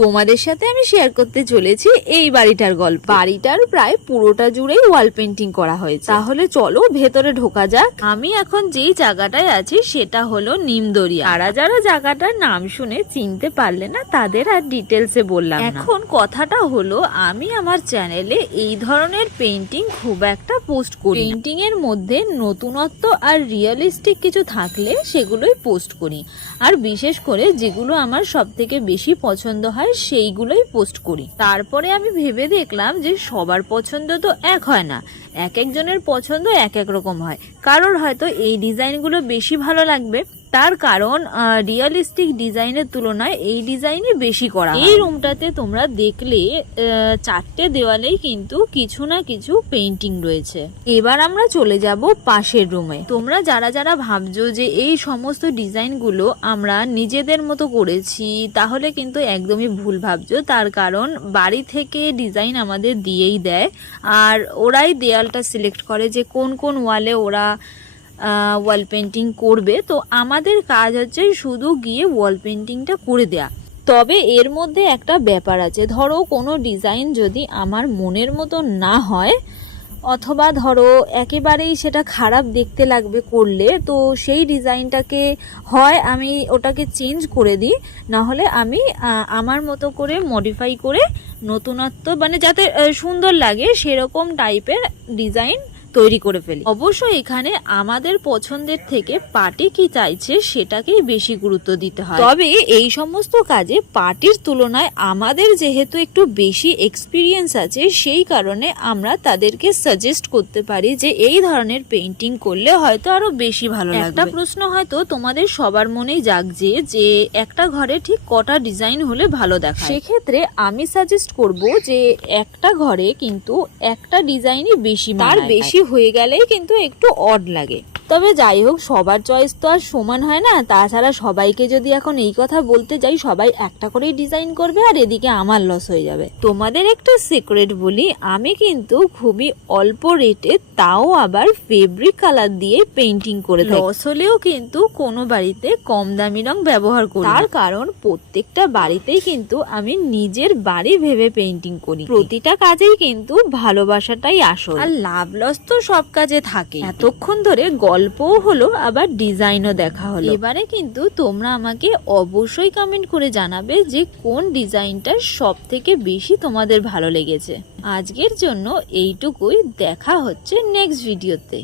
তোমাদের সাথে আমি শেয়ার করতে চলেছি এই বাড়িটার গল্প। বাড়িটার প্রায় পুরোটা জুড়েই ওয়াল পেন্টিং করা হয়েছে। তাহলে চলো ভেতরে ঢোকা যাক। আমি এখন যেই জায়গাটায় আছি সেটা হলো নিমদরিয়া। যারা জায়গাটার নাম শুনে চিনতে পারলে না তাদের আর ডিটেলসে বললাম না। এখন কথাটা হলো, আমি আমার চ্যানেলে এই ধরনের পেন্টিং খুব একটা পোস্ট করি। পেন্টিং এর মধ্যে নতুনত্ব আর রিয়েলিস্টিক কিছু থাকলে সেগুলোই পোস্ট করি, আর বিশেষ করে যেগুলো আমার সব থেকে বেশি পছন্দ হয় সেইগুলোই পোস্ট করি। তারপরে আমি ভেবে দেখলাম যে সবার পছন্দ তো এক হয় না, এক একজনের পছন্দ এক এক রকম হয়। কারোর হয়তো এই ডিজাইনগুলো বেশি ভালো লাগবে, তার কারণ রিয়েলিস্টিক ডিজাইনের তুলনায় এই ডিজাইনই বেশি করা। এই রুমটাতে তোমরা দেখলে 4টে দেওয়ালেই কিন্তু কিছু না কিছু পেইন্টিং রয়েছে। এবার আমরা চলে যাব পাশের রুমে। তোমরা যারা যারা ভাবছো যে এই সমস্ত ডিজাইনগুলো আমরা নিজেদের মতো করেছি, তাহলে কিন্তু একদমই ভুল ভাবছো। তার কারণ বাড়ি থেকে ডিজাইন আমাদের দিয়েই দেয়, আর ওরাই দেয়ালটা সিলেক্ট করে যে কোন কোন ওয়ালে ওরা ওয়াল পেন্টিং করবে। তো আমাদের কাজ হচ্ছে শুধু গিয়ে ওয়াল পেন্টিংটা করে দেয়া। তবে এর মধ্যে একটা ব্যাপার আছে, ধরো কোনো ডিজাইন যদি আমার মনের মতো না হয়, অথবা ধরো একেবারেই সেটা খারাপ দেখতে লাগবে করলে, তো সেই ডিজাইনটাকে হয় আমি ওটাকে চেঞ্জ করে দিই, নাহলে আমি আমার মতো করে মডিফাই করে নতুনত্ব মানে যাতে সুন্দর লাগে সেরকম টাইপের ডিজাইন তৈরি করে ফেলি। অবশ্যই এখানে আমাদের পছন্দের থেকে পার্টি কি চাইছে সেটাকেই বেশি গুরুত্ব দিতে হয়। তবে এই সমস্ত কাজে পার্টির তুলনায় আমাদের যেহেতু একটু বেশি এক্সপিরিয়েন্স আছে, সেই কারণে আমরা তাদেরকে সাজেস্ট করতে পারি যে এই ধরনের পেইন্টিং করলে হয়তো আরো বেশি ভালো লাগবে। একটা প্রশ্ন হয়তো তোমাদের সবার মনেই জাগছে যে একটা ঘরে ঠিক কটা ডিজাইন হলে ভালো দেখায়। সেক্ষেত্রে আমি সাজেস্ট করব যে একটা ঘরে কিন্তু একটা ডিজাইনই বেশি, তার বেশি হয়ে গেলেই কিন্তু একটু অড লাগে। তবে যাই হোক, সবার চয়েস তো আর সমান হয় না। তাছাড়া সবাইকে যদি এখন এই কথা বলতে যাই, সবাই একটা করেই ডিজাইন করবে আর এদিকে আমার লস হয়ে যাবে। তোমাদের একটা সিক্রেট বলি, আমি কিন্তু খুবই অল্প রেটে, তাও আবার ফেব্রিক কালার দিয়ে পেইন্টিং করে থাকি। লস হলেও কিন্তু কোনো বাড়িতে কম দামি রং ব্যবহার করি, তার কারণ প্রত্যেকটা বাড়িতেই কিন্তু আমি নিজের বাড়ি ভেবে পেইন্টিং করি। প্রতিটা কাজেই কিন্তু ভালোবাসাটাই আসল, আর লাভ লস তো সব কাজে থাকে। এতক্ষণ ধরে গল্পও হলো, আবার ডিজাইনও দেখা হলো। এবারে কিন্তু তোমরা আমাকে অবশ্যই কমেন্ট করে জানাবে যে কোন ডিজাইনটা সব থেকে বেশি তোমাদের ভালো লেগেছে। আজকের জন্য এইটুকুই, দেখা হচ্ছে নেক্সট ভিডিওতে।